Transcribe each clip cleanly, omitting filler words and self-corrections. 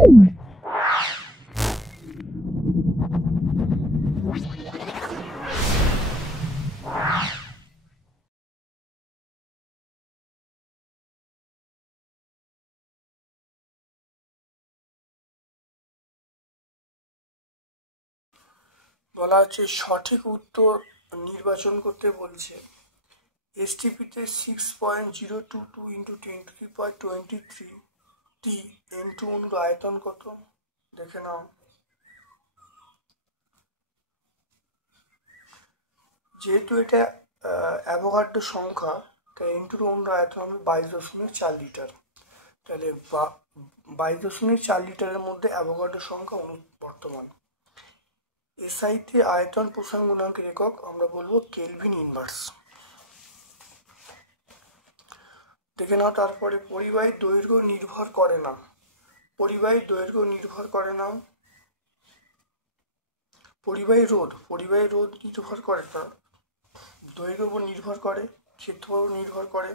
বলা হচ্ছে সঠিক উত্তর নির্বাচন করতে বলছে। এসটিপিতে 6.022 ইন্টু 10⁻23 টি ইন্টু অনুর আয়তন কত দেখে নাও। যেহেতু এটা অ্যাভোগাড্রো সংখ্যা, তাই ইন্টুর অনুর আয়তন হবে 22.4 লিটার। তাহলে 22.4 লিটারের মধ্যে অ্যাভোগাড্রো সংখ্যা বর্তমান। এসআইতে আয়তন প্রসারণ গুণাঙ্কের একক আমরা বলবো কেলভিন ইনভার্স। দেখে নাও তারপরে পরিবাহীর দৈর্ঘ্য নির্ভর করে না। পরিবাহীর দৈর্ঘ্য নির্ভর করে না। পরিবাহী রোধ নির্ভর করে না, দৈর্ঘ্যের উপর নির্ভর করে, ক্ষেত্রের উপর নির্ভর করে,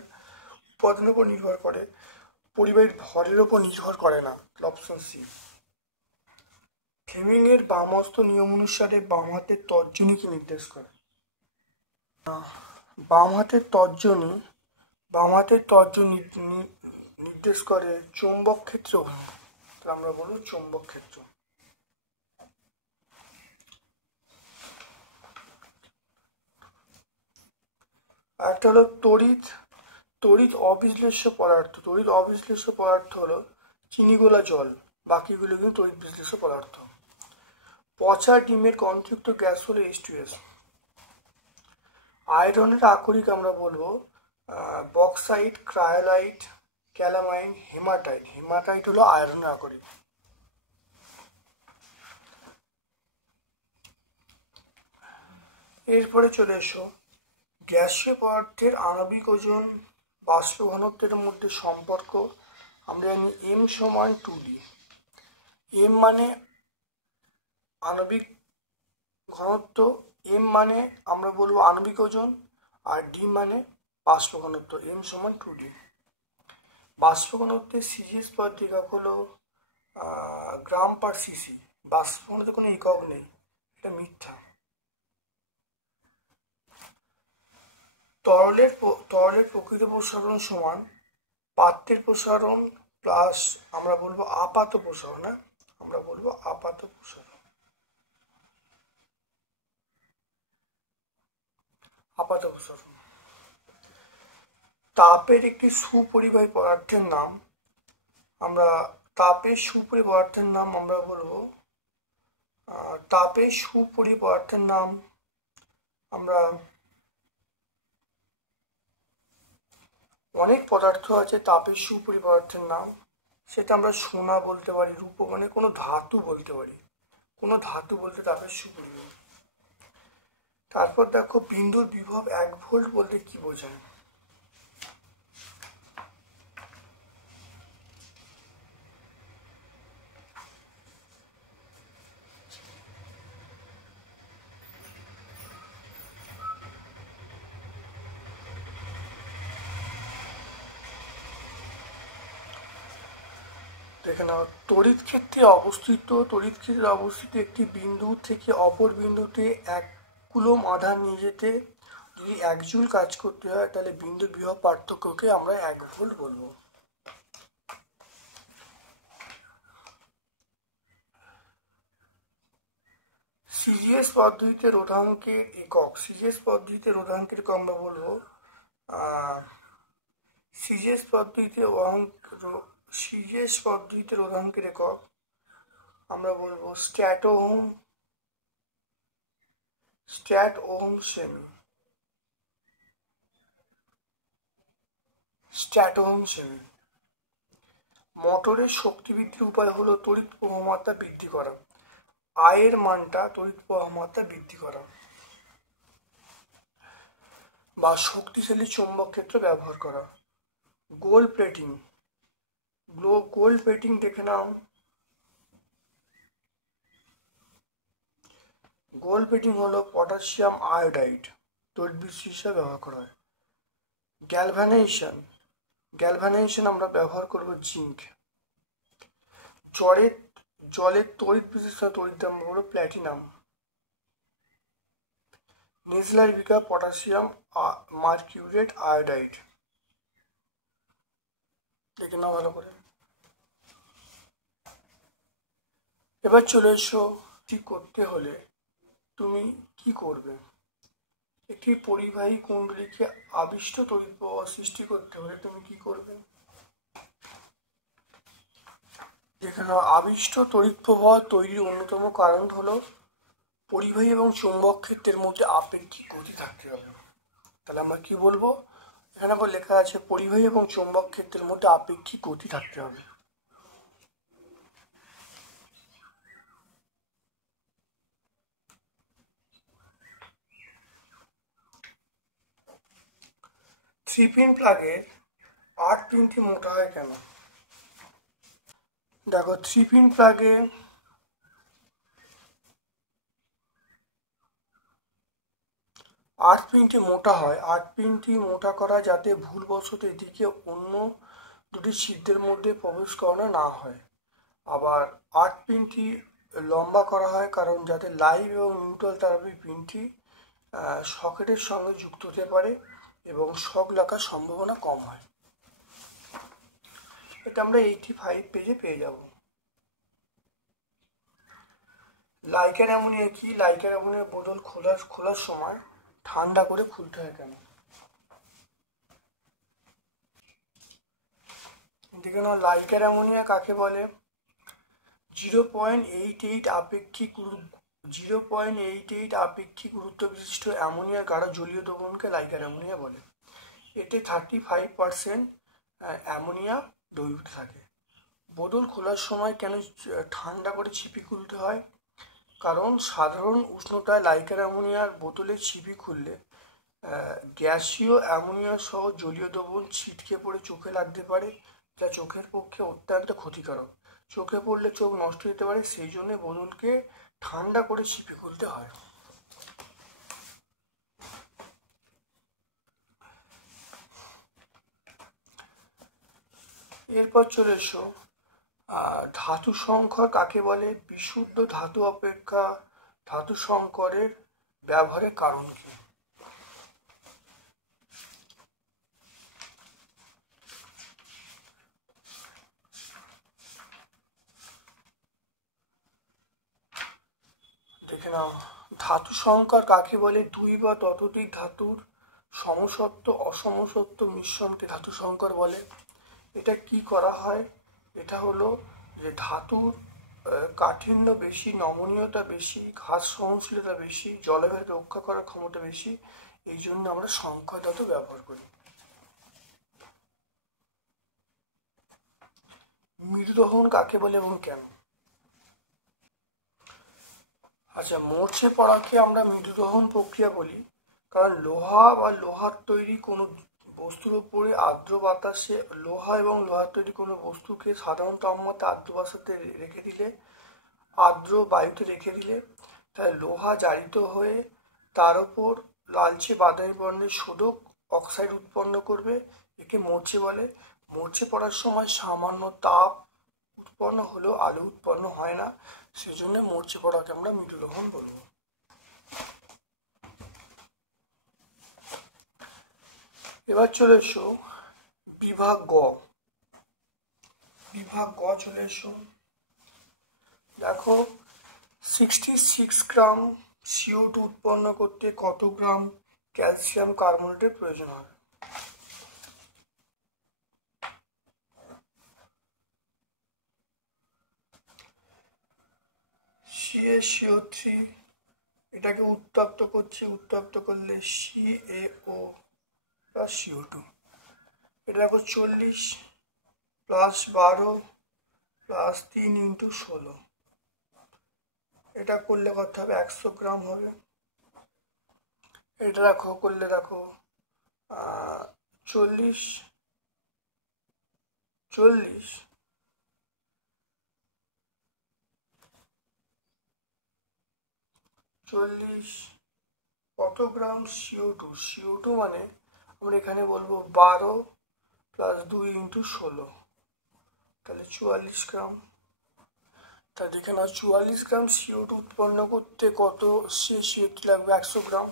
উপাদানের উপর নির্ভর করে, পরিবাহীর ভরের উপর নির্ভর করে না। Option C. ফ্লেমিংয়ের বামহস্ত নিয়ম অনুসারে বাম হাতের তর্জনী কি নির্দেশ করে? বাম হাতের তর্জনী নির্দেশ করে চৌম্বক ক্ষেত্র। আমরা বলবো চৌম্বক ক্ষেত্র। একটা হলো তড়িৎ অবিশ্লেষ্য পদার্থ হলো চিনি গোলা জল, বাকিগুলো কিন্তু তড়িৎ বিশ্লেষ্য পদার্থ। পচা ডিমের গন্ধযুক্ত গ্যাস হলো H2S। আয়রনের আকরিক আমরা বলবো bauxite, cryolite, calamine, hematite. Hematite হলো আয়রনের আকরিক। এরপরে চলে এসো গ্যাসীয় পদার্থের আণবিক ওজন বাষ্প ঘনত্বের মধ্যে সম্পর্ক আমরা জানি M সমান 2D। M মানে আণবিক ঘনত্ব, M মানে আমরা বলবো আণবিক ওজন, আর D মানে বাষ্প ঘনত্ব। M সমান 2D। বাষ্প ঘনত্বের সিজিএস পদার্থের একক হলো গ্রাম পার সিসি। বাষ্প ঘনত্বের কোনো একক নেই, এটা মিথ্যা। তরলের প্রকৃত প্রসারণ সমান পাত্রের প্রসারণ প্লাস আমরা বলবো আপাত প্রসারণ। আমরা বলবো আপাত প্রসারণ। তাপের একটি সুপরিবাহী পদার্থের নাম আমরা বলবো তাপের সুপরিবাহী পদার্থের নাম আমরা অনেক পদার্থ আছে তাপের সুপরিবাহী পদার্থের নাম, সেটা আমরা সোনা বলতে পারি, রূপো মানে কোনো ধাতু বলতে পারি, কোনো ধাতু বলতে তাপের সুপরিবাহী। তারপর দেখো বিন্দুর বিভব 1 ভোল্ট বলতে কি বোঝায়? দেখে নাও তড়িৎ ক্ষেত্রে অবস্থিত একটি বিন্দু থেকে অপর বিন্দুতে 1 কুলম আধান নিয়ে যেতে যদি 1 জুল কাজ করতে হয়, তাহলে বিন্দুর বিভব পার্থক্যকে আমরা 1 ভোল্ট বলবো। সিজিএস পদ্ধতিতে রোধাঙ্কের একক আমরা বলবো সিজিএস পদ্ধতিতে রোধাঙ্কের একক আমরা বলবো স্ট্যাট ওহম সেমি। মোটরের শক্তি বৃদ্ধির উপায় হলো তড়িৎ প্রবাহমাত্রা বৃদ্ধি করা, আয়ের মানটা তড়িৎ প্রবাহমাত্রা বৃদ্ধি করা, বা শক্তিশালী চৌম্বক ক্ষেত্র ব্যবহার করা। গোল্ড প্লেটিং দেখে নাও। গোল্ড প্লেটিং হলো পটাশিয়াম আয়োডাইড তড়িৎ বিশ্লেষণ হিসাবে ব্যবহার করা হয়। গ্যালভানাইজেশন আমরা ব্যবহার করব জিঙ্ক। জলের তড়িৎ বিশিষ্ট তড়িৎ দাম হলো প্ল্যাটিনাম। নেজলার বিকা পটাশিয়াম মার্কিউরেট আয়োডাইড। দেখে নাও ভালো করে। এবার চলে এসো, ঠিক করতে হলে তুমি কি করবে। একটি পরিবাহী কুণ্ডলীকে আবিষ্ট তড়িৎ প্রবাহ সৃষ্টি করতে হলে তুমি কি করবে। যেখানে আবিষ্ট তড়িৎ প্রবাহ তৈরির অন্যতম কারণ হলো পরিবাহী এবং চুম্বক ক্ষেত্রের মধ্যে আপেক্ষিক গতি থাকতে হবে। তাহলে আমরা কি বলবো, এখানে আবার লেখা আছে পরিবাহী এবং চুম্বক ক্ষেত্রের মধ্যে আপেক্ষিক গতি থাকতে হবে। থ্রি পিন প্লাগের 8 পিনটি মোটা হয় কেন। দেখো, থ্রি পিন প্লাগে 8 পিনটি মোটা হয়। 8 পিনটি মোটা করা যাতে ভুলবশত এদিকে অন্য দুটি ছিদ্রের মধ্যে প্রবেশ করানো না হয়। আবার 8 পিনটি লম্বা করা হয় কারণ যাতে লাইভ এবং নিউট্রাল তারপরে পিনটি সকেটের সঙ্গে যুক্ত হতে পারে এবং শক লাগার সম্ভাবনা কম হয়। এটা আমরা 85 পেজে পেয়ে যাব। লাইকার অ্যামোনিয়া কি। লাইকার অ্যামোনিয়া বোতল খোলার সময় ঠান্ডা করে খুলতে হয় কেন। দেখে নাও, লাইকার অ্যামোনিয়া কাকে বলে। 0.88 আপেক্ষিক গুরুত্ব বিশিষ্ট অ্যামোনিয়ার গাঢ় জলীয় দ্রবণকে লাইকার অ্যামোনিয়া বলে। এতে 35% অ্যামোনিয়া দ্রবীভূত থাকে। বোতল খোলার সময় কেন ঠান্ডা করে ছিপি খুলতে হয়, কারণ সাধারণ উষ্ণতায় লাইকার অ্যামোনিয়ার বোতলে ছিপি খুললে গ্যাসীয় অ্যামোনিয়া সহ জলীয় দ্রবণ ছিটকে পড়ে চোখে লাগতে পারে, যা চোখের পক্ষে অত্যন্ত ক্ষতিকারক। চোখে পড়লে চোখ নষ্ট হতে পারে, সেই জন্য বোতলকে ঠান্ডা করে ছিপি খুলতে হয়। এরপর চলে এসো, ধাতু সংকর কাকে বলে। বিশুদ্ধ ধাতু অপেক্ষা ধাতু সংকরের ব্যবহারের কারণ কি। দেখে নাও, ধাতু সংকর কাকে বলে। দুই বা ততোধিক ধাতুর সমসত্ব অসমসত্ব মিশ্রণকে ধাতু সংকর বলে। এটা কি করা হয়, এটা হলো যে ধাতুর কাঠিন্য বেশি, নমনীয়তা বেশি, ঘাত সহনশীলতা বেশি, জলভেদ রক্ষা করার ক্ষমতা বেশি, এই জন্য আমরা সংকর ধাতু ব্যবহার করি। মৃদুদহন কাকে বলে এবং কেন। আচ্ছা, মরচে পড়াকে আমরা মৃদুদহন প্রক্রিয়া বলি, কারণ লোহা বা লোহার তৈরি কোনো বস্তুর উপরে আর্দ্র বাতাসে লোহা এবং লোহার তৈরি কোনো বস্তুকে সাধারণ তাপমাত্রা আর্দ্র বাতাসে রেখে দিলে, আর্দ্র বায়ুতে রেখে দিলে, তাই লোহা জারিত হয়ে তার উপর লালচে বাদামি বর্ণের শোধক অক্সাইড উৎপন্ন করবে, একে মরচে বলে। মরচে পড়ার সময় সামান্য তাপ উৎপন্ন হলেও আলো উৎপন্ন হয় না, সেজন্য মরচে পড়াকে আমরা মৃদুদহন বলবো। এবার চলে এসো বিভাগ গ। বিভাগ গ চলে এসো। দেখো, 66 গ্রাম CO2 উৎপন্ন করতে কত গ্রাম ক্যালসিয়াম কার্বনেটের প্রয়োজন হয়। CaCO3 এটাকে উত্তপ্ত করছে, উত্তপ্ত করলে CaO প্লাস CO2। এটা দেখো 40 প্লাস 12 প্লাস 3 ইন্টু 16, এটা করলে কত হবে 100 গ্রাম হবে। এটা রাখো, করলে রাখো 40 কত গ্রাম CO2 মানে আমরা এখানে বলবো 12 প্লাস 2 ইন্টু 16, তাহলে 44 গ্রাম। তা দেখে নাও 44 গ্রাম CO2 উৎপন্ন করতে কত CO2 লাগবে? 100 গ্রাম।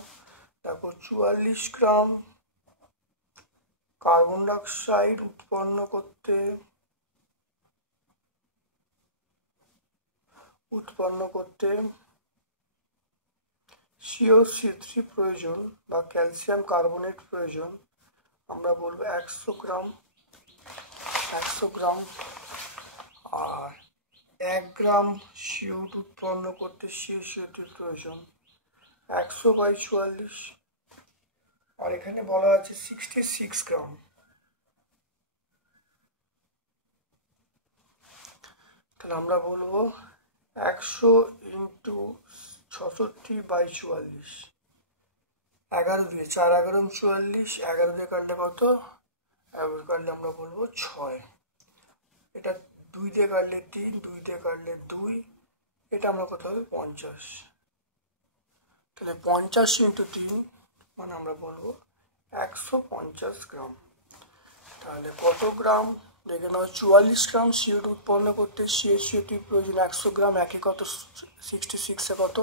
দেখো 44 গ্রাম কার্বন ডাইঅক্সাইড উৎপন্ন করতে CO3 প্রয়োজন বা ক্যালসিয়াম কার্বনেট প্রয়োজন। আমরা বলবো 100 গ্রাম। আর 1 গ্রাম CO2 উৎপন্ন করতে CO2 প্রয়োজন 100/44। আর এখানে বলা আছে 66 গ্রাম। তাহলে আমরা বলবো 100 × 66/44। 11 দিয়ে 4 11 44, 11 দিয়ে কাটলে কত? 11 কাটলে আমরা বলবো 6। এটা 2 দিয়ে কাটলে 3, 2 দিয়ে কাটলে 2, এটা আমরা কত হবে? 50। তাহলে 50 × 3 মানে আমরা বলবো 150 গ্রাম। তাহলে কত গ্রাম? দেখে নাও 44 গ্রাম CO2 উৎপন্ন করতে CO2 প্রয়োজন 100 গ্রাম। একে কত? 66 কত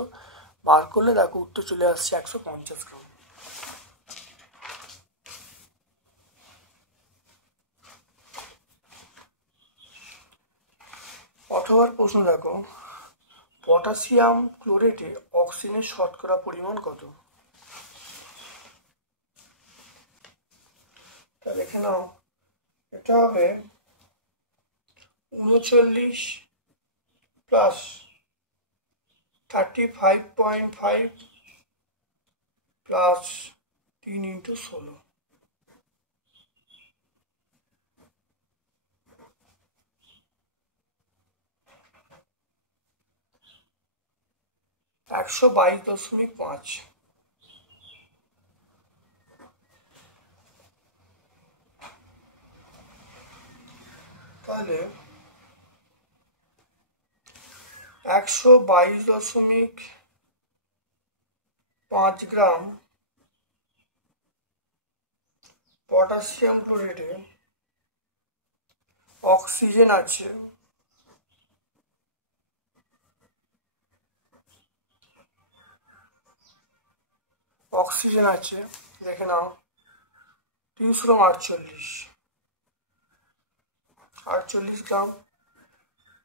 বার করলে দেখো উত্তর চলে আসছে 150 গ্রাম। অথবা প্রশ্ন দেখো, পটাশিয়াম ক্লোরেটে অক্সিজেনের শতকরা পরিমাণ কত? তা দেখে নাও, এটা হবে 39 প্লাস 35.5 প্লাস 3 × 16। 122.5। তাহলে 122.5 গ্রাম পটাশিয়াম ক্লোরেটে অক্সিজেন আছে দেখে নাও 348 গ্রাম।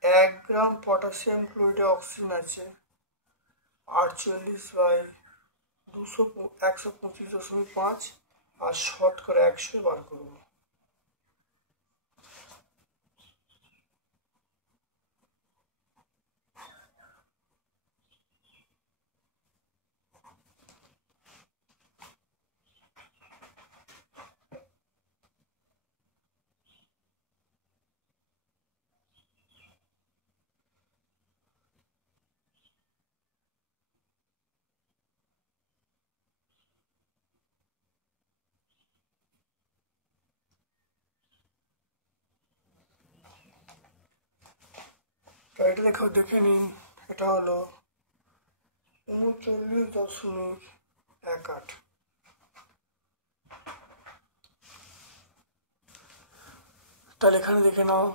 1 গ্রাম পটাশিয়াম ক্লোরাইডে অক্সিজেন আছে 48/125.5 আর শতকরা 100 বার করব। তো এটা দেখে নিন, এটা হলো 39.18। তাহলে এখানে দেখে নাও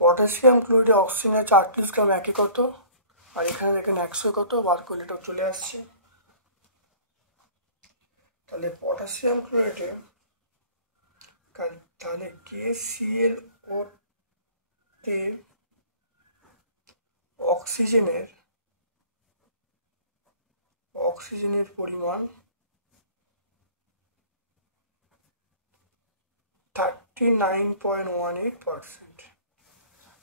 পটাশিয়াম ক্লোরাইডে অক্সিজেন আছে 38 গ্রাম। একে কত? আর এখানে দেখেন 100 কত বার করলে এটা চলে আসছে। তাহলে পটাশিয়াম ক্লোরাইডে তাহলে KClO তে অক্সিজেনের পরিমাণ 39.18%।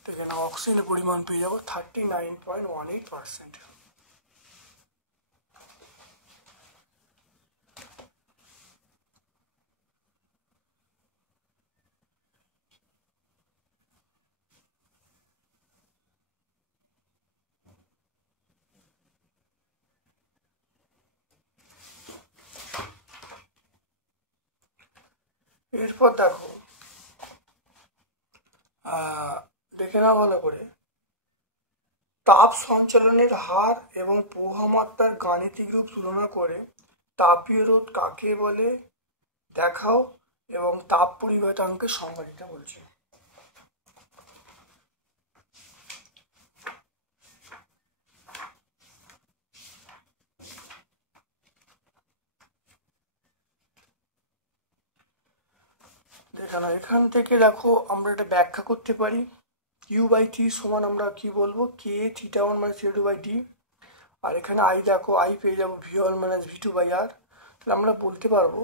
দেখে নাও অক্সিজেনের পরিমাণ পেয়ে যাবো 39.18%। এরপর দেখো, দেখে নাও ভালো করে, তাপ সঞ্চালনের হার এবং প্রবাহ মাত্রার গাণিতিক রূপ তুলনা করে তাপীয় রোধ কাকে বলে দেখাও এবং তাপ পরিবাহিতাঙ্কের সংজ্ঞা দিতে বলছে। কেন এখান থেকে দেখো আমরা এটা ব্যাখ্যা করতে পারি ইউ বাই টি সমান আমরা কি বলবো কে theta one minus theta two by D. আর এখানে আই দেখো আই পেয়ে যাবো V one minus V two by R. তাহলে আমরা বলতে পারবো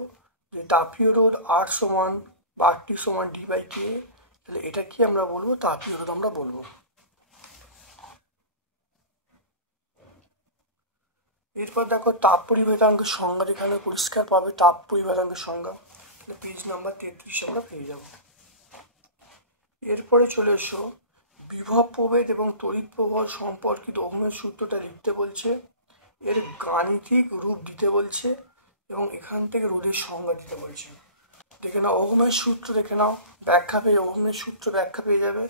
যে তাপীয় রোধ আর সমান বা আর টি সমান ডি বাই কে। তাহলে এটা কি আমরা বলবো তাপীয় রোধ আমরা বলবো। এরপর দেখো তাপ পরিভেদাঙ্কের সংজ্ঞা এখানে পরিষ্কার পাবে তাপ পরিভেদাঙ্কের সংজ্ঞা। পেজ নাম্বার 33 আমরা পেয়ে যাব। এরপরে চলে এসো বিভব প্রভেদ এবং তড়িৎ প্রবাহ সম্পর্কিত ওহমের সূত্রটা লিখতে বলছে, এর গাণিতিক রূপ দিতে বলছে এবং এখান থেকে রোধের সংজ্ঞা দিতে বলছে। দেখে নাও ওহমের সূত্র, দেখে নাও ব্যাখ্যা পেয়ে ওহমের সূত্র ব্যাখ্যা পেয়ে যাবে।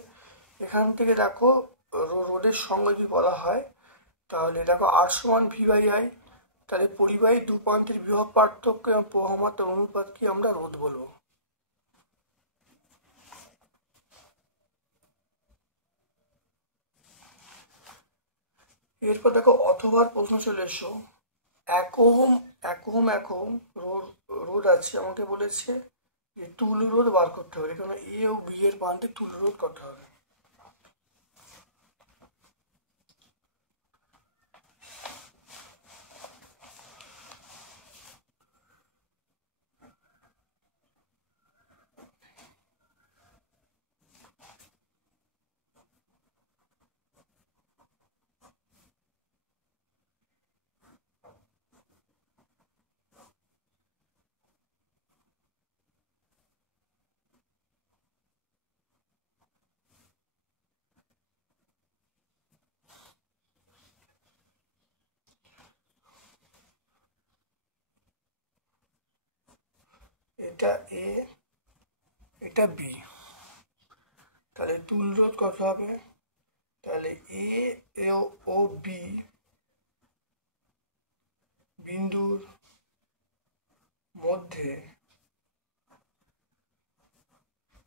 এখান থেকে দেখো রোধের সংজ্ঞা যদি বলা হয় তাহলে দেখো আর সমান ভি বাই আই। তাহলে পরিবাহী দু প্রান্তের বিভব পার্থক্য এবং প্রবাহ মাত্রার অনুপাতকে আমরা রোধ বলবো। এরপর দেখো অথবা প্রশ্ন চলে এসো, এক ওহম রোধ আছে, আমাকে বলেছে যে তুল রোধ বার করতে হবে। এখানে এ ও বি এর প্রান্তে তুল রোধ করতে হবে। এটা এ এটা বি, তাহলে তুল রোধ কত হবে? তাহলে এ ও বি বিন্দুর মধ্যে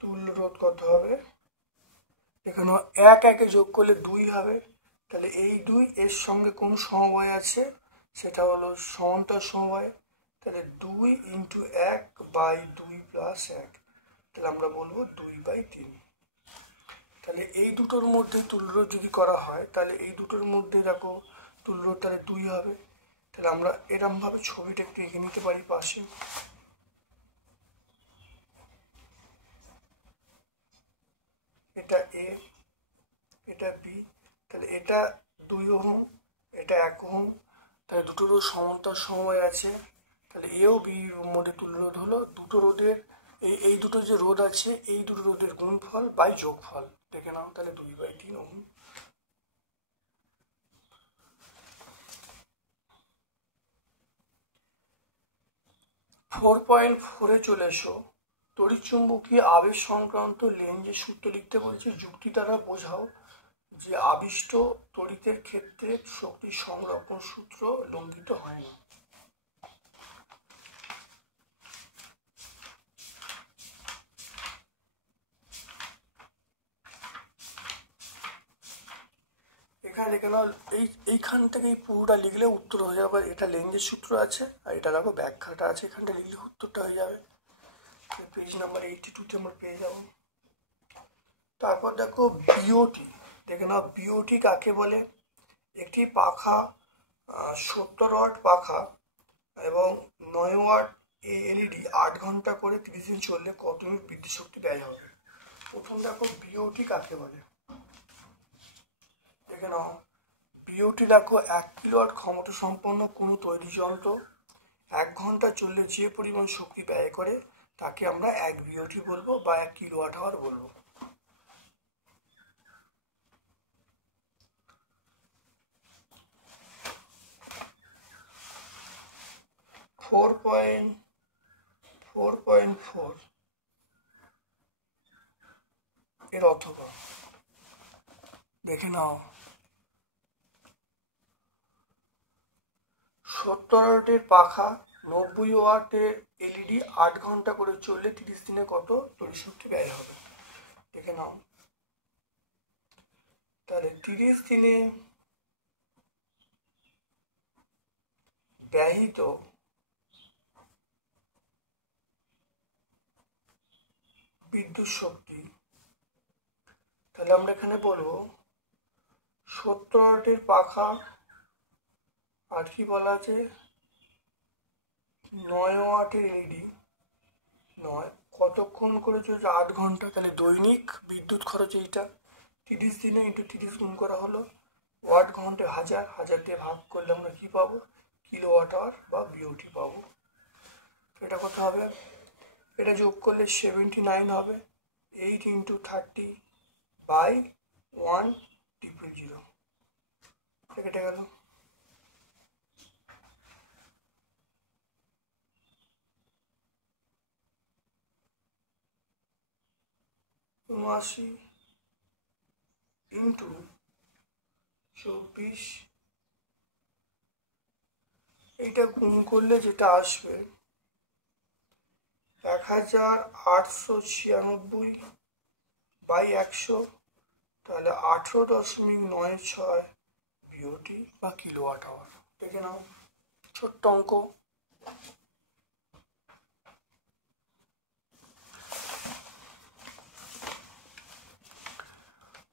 তুল রোধ কত হবে? এখানে এক একে যোগ করলে 2 হবে। তাহলে এই 2 এর সঙ্গে কোন সমবায় আছে? সেটা হলো সমান্তর সমবায়। তাহলে 2 ইন্টু 1 বাই 2 প্লাস 1, তাহলে আমরা বলবো 2/3। তাহলে এই দুটোর মধ্যে তুলরোধ যদি করা হয় তাহলে এই দুটোর মধ্যে দেখো তুলরোধ তাহলে 2 হবে। তাহলে আমরা এরম ভাবে ছবিটা একটু এঁকে নিতে পারি পাশে। এটা এ এটা বি, তাহলে এটা 2 ওহম এটা 1 ওহম, তাহলে দুটো রোধ সমান্তর সমবায় আছে। তাহলে এ ও বি মধ্যে তুল্যরোধ হলো দুটো রোধের এই দুটো যে রোধ আছে এই দুটো রোধের গুণফল বাই যোগফল। দেখে নাও তাহলে 2/3 ওহম। ফোর পয়েন্ট ফোরে চলে এসো, তড়িৎচুম্বকীয় আবেশ সংক্রান্ত লেঞ্জের সূত্র লিখতে বলছে। যুক্তি দ্বারা বোঝাও যে আবিষ্ট তড়িতের ক্ষেত্রে শক্তি সংরক্ষণ সূত্র লঙ্ঘিত হয় না। এখানে দেখে নাও এইখান থেকে এই পুরোটা লিখলে উত্তর হয়ে যাবে। এটা লেঞ্জের সূত্র আছে আর এটা দেখো ব্যাখ্যাটা আছে, এখানটা লিখলে উত্তরটা হয়ে যাবে। পেজ নাম্বার 82-তে আমরা পেয়ে যাব। তারপর দেখো বিওটি, দেখে নাও বিওটি কাকে বলে? একটি পাখা 70 ওয়াট পাখা এবং 9 ওয়াট এলইডি 8 ঘন্টা করে 30 দিন চললে কত ইউনিট বিদ্যুৎ শক্তি ব্যয় হবে? প্রথম দেখো বিওটি কাকে বলে। দেখে নাও বিওটি দেখো 1 কিলোওয়াট ক্ষমতা সম্পন্ন কোনো তৈরি যন্ত্র 1 ঘন্টা চললে যে পরিমাণ শক্তি ব্যয় করে তাকে আমরা 1 বিওটি বলবো বা 1 কিলোওয়াট আওয়ার বলবো। ফোর পয়েন্ট ফোর এর অথবা দেখে নাও 70 ওয়াটের পাখা 90 ওয়াটের এলইডি 8 ঘন্টা করে চললে 30 দিনে কত তড়িৎ শক্তি ব্যয় হবে? দেখে নাও তাহলে 30 দিনে ব্যয়িত বিদ্যুৎ শক্তি। তাহলে আমরা এখানে বলবো 70 ওয়াটের পাখা আর কি বলা আছে 9 ওয়াটের এলইডি 9 কতক্ষণ করে চলছে 8 ঘন্টা। তাহলে দৈনিক বিদ্যুৎ খরচ এইটা 30 দিনে ইন্টু 30 গুণ করা হলো ওয়াট ঘন্টা 1000 দিয়ে ভাগ করলে আমরা কি পাবো কিলোওয়াট আওয়ার বা বিওটি পাবো। এটা কত হবে এটা যোগ করলে 79 হবে 8 ইন্টু 30 বাই 100 কেটে গেল। উনআশি ইন্টু 24 এইটা গুণ করলে যেটা আসবে 1896 বাই 100 তাহলে 18.96 বিওটি বা কিলোওয়াট আওয়ার। দেখে নাও ছোট্ট অঙ্ক।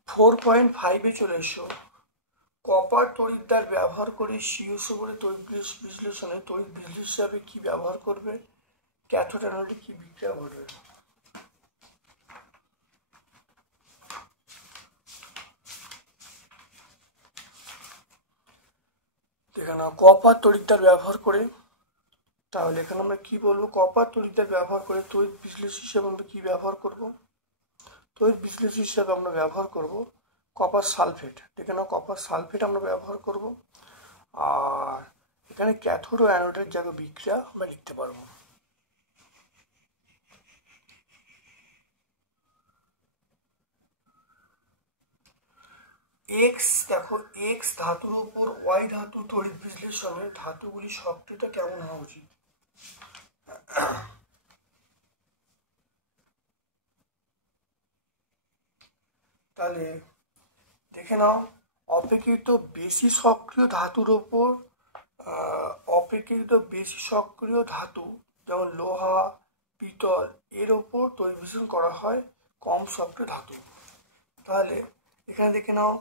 ফোর পয়েন্ট ফাইভে চলে এসো। কপার তড়িৎদ্বার ব্যবহার করে সিওসো করে তড়িৎ বিশ্লেষণে তড়িৎ বিশ্লেষণ হিসাবে কি ব্যবহার করবে ক্যাথোড অ্যানোডে কি বিক্রিয়া ঘটবে। দেখে নাও কপার তড়িৎদ্বার ব্যবহার করে তাহলে এখানে আমরা কি বলবো কপার তড়িৎদ্বার ব্যবহার করে তড়িৎ বিশ্লেষণ হিসাবে আমরা কি ব্যবহার করব তড়িৎ বিশ্লেষণ হিসাবে আমরা ব্যবহার করব কপার সালফেট। দেখে নাও কপার সালফেট আমরা ব্যবহার করব আর এখানে ক্যাথোড ও অ্যানোডের জায়গায় বিক্রিয়া আমরা লিখতে পারবো। এক্স দেখো এক্স ধাতুর উপর ওয়াই ধাতু তড়িৎ বিশ্লেষণে ধাতুগুলি সক্রিয়তা কেমন হওয়া উচিত। তাহলে দেখে নাও অপেক্ষিত বেশি সক্রিয় ধাতুর উপর অপেক্ষিত বেশি সক্রিয় ধাতু যেমন লোহা পিতল এর ওপর তড়িৎ বিশ্লেষণ করা হয় কম সক্রিয় ধাতু। তাহলে এখানে দেখে নাও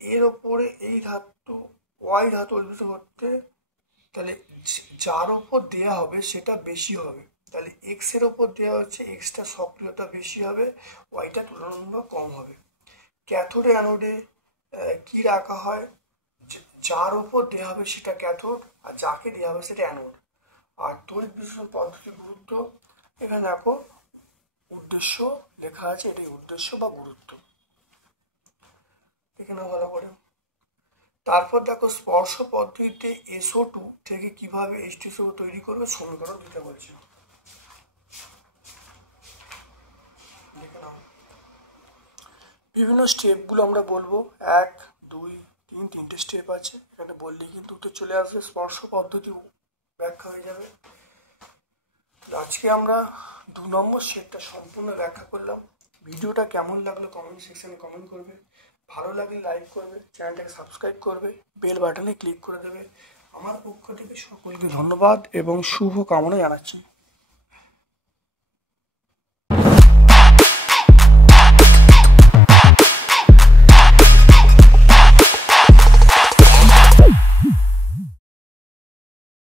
এর ওপরে এই ধাতু ওয়াই ধাতু তড়িৎ বিশ্লেষণ করতে তাহলে যার ওপর দেওয়া হবে সেটা বেশি হবে। তাহলে এক্স এর ওপর দেওয়া হচ্ছে এক্সটা সক্রিয়তা বেশি হবে ওয়াইটা তুলনামূলক কম হবে। ক্যাথোড অ্যানোডে কি রাখা হয় যার উপর দেওয়া হবে সেটা ক্যাথোড আর যাকে দেওয়া হবে সেটা অ্যানোড। আর তড়িৎ বিশ্লেষণ পদ্ধতির গুরুত্ব এখানে দেখো উদ্দেশ্য লেখা আছে এটাই উদ্দেশ্য বা গুরুত্ব এখানে ভালো করে। তারপর দেখো স্পর্শ পদ্ধতিতে SO2 থেকে কিভাবে H2SO তৈরি করবে সমীকরণ দিতে বলছে। বিভিন্ন স্টেপগুলো আমরা বলবো 1 2 3 তিনটে স্টেপ আছে এখানে বললেই কিন্তু উত্তর চলে আসবে স্পর্শ পদ্ধতি ব্যাখ্যা হয়ে যাবে। আজকে আমরা 2 নম্বর সেটটা সম্পূর্ণ ব্যাখ্যা করলাম। ভিডিওটা কেমন লাগলো কমেন্ট সেকশনে কমেন্ট করবে, ভালো লাগলে লাইক করবে, চ্যানেলটাকে সাবস্ক্রাইব করবে, বেল বাটনে ক্লিক করে দেবে। আমার পক্ষ থেকে সকলকে ধন্যবাদ এবং শুভ কামনা জানাচ্ছি।